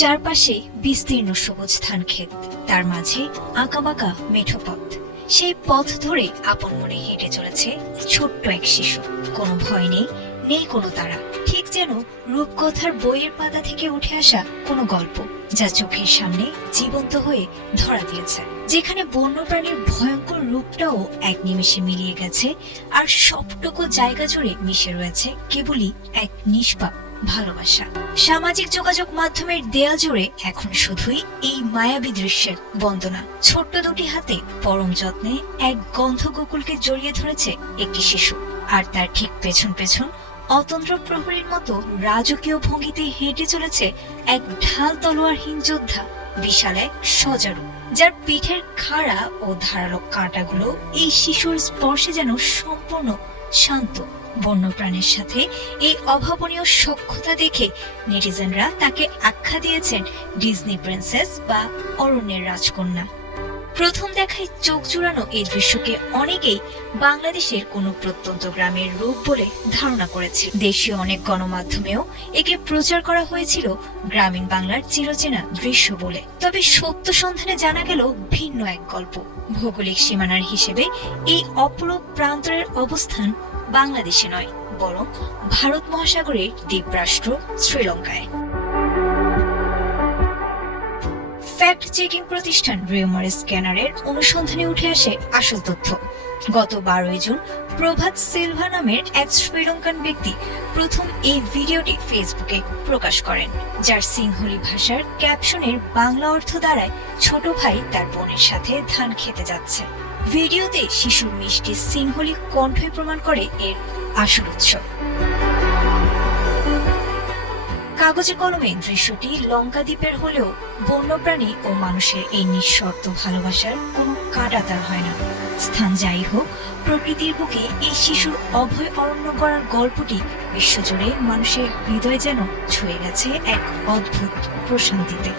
চারপাশে বিস্তীর্ণ সবুজ ধান ক্ষেত, তার মাঝে আঁকাবাঁকা মেঠো পথ। সেই পথ ধরে আপন মনে হেঁটে চলেছে ছোট্ট এক শিশু। কোনো ভয় নেই, নেই কোনো তাড়া, ঠিক যেন রূপকথার বইয়ের পাতা থেকে উঠে আসা কোনো গল্প, যা চোখের সামনে জীবন্ত হয়ে ধরা দিয়েছে। যেখানে বন্যপ্রাণীর ভয়ঙ্কর রূপটাও এক নিমেষে মিলিয়ে গেছে, আর সবটুকু জায়গা জুড়ে মিশে রয়েছে কেবলই এক নিষ্পাপ ভালোবাসা। সামাজিক যোগাযোগ মাধ্যমের দেয়াল জুড়ে এখন শুধুই এই মায়াবী দৃশ্যের বন্দনা। ছোট্ট দুটি হাতে পরম যত্নে এক গন্ধ গোকুলকে জড়িয়ে ধরেছে একটি শিশু, আর তার ঠিক পেছন পেছন অতন্দ্র প্রহরীর মতো রাজকীয় ভঙ্গিতে হেঁটে চলেছে এক ঢাল তলোয়ারহীন যোদ্ধা, বিশাল এক সজারু, যার পিঠের খাড়া ও ধারালো কাঁটাগুলো এই শিশুর স্পর্শে যেন সম্পূর্ণ শান্ত। বন্যপ্রাণীর সাথে এই অভাবনীয় সখ্যতা দেখে নেটিজেনরা তাকে আখ্যা দিয়েছেন ডিজনি প্রিন্সেস বা অরণ্যের রাজকন্যা। প্রথম দেখায় চোখ জুড়ানো এই দৃশ্যকে অনেকেই বাংলাদেশের কোনো প্রত্যন্ত গ্রামের রূপ বলে ধারণা করেছে। দেশীয় অনেক গণমাধ্যমেও একে প্রচার করা হয়েছিল গ্রামীণ বাংলার চিরচেনা দৃশ্য বলে। তবে সত্য সন্ধানে জানা গেল ভিন্ন এক গল্প। ভৌগোলিক সীমানার হিসেবে এই অপরূপ প্রান্তরের অবস্থান বাংলাদেশে নয়, বরং ভারত মহাসাগরের দ্বীপরাষ্ট্র শ্রীলঙ্কায়। ফ্যাক্ট চেকিং প্রতিষ্ঠান রিউমার স্ক্যানারের অনুসন্ধানে উঠে আসে আসল তথ্য। গত 12 জুন প্রভাত সিলভা নামের এক শ্রীলঙ্কান ব্যক্তি প্রথম এই ভিডিওটি ফেসবুকে প্রকাশ করেন, যার সিংহলি ভাষার ক্যাপশনের বাংলা অর্থ দাঁড়ায় ছোট ভাই তার বোনের সাথে ধান খেতে যাচ্ছে। ভিডিওতে শিশুর মিষ্টি সিংহলি কণ্ঠই প্রমাণ করে এর আসল উৎস। কাগজে কলমে দৃশ্যটি লঙ্কা দ্বীপের হলেও বন্যপ্রাণী ও মানুষের এই নিঃশর্ত ভালোবাসার কোনো কাঁটাতার হয় না। স্থান যাই হোক, প্রকৃতির বুকে এই শিশুর অভয় অরণ্য গড়ার গল্পটি বিশ্বজুড়ে মানুষের হৃদয় যেন ছুঁয়ে গেছে এক অদ্ভুত প্রশান্তিতে।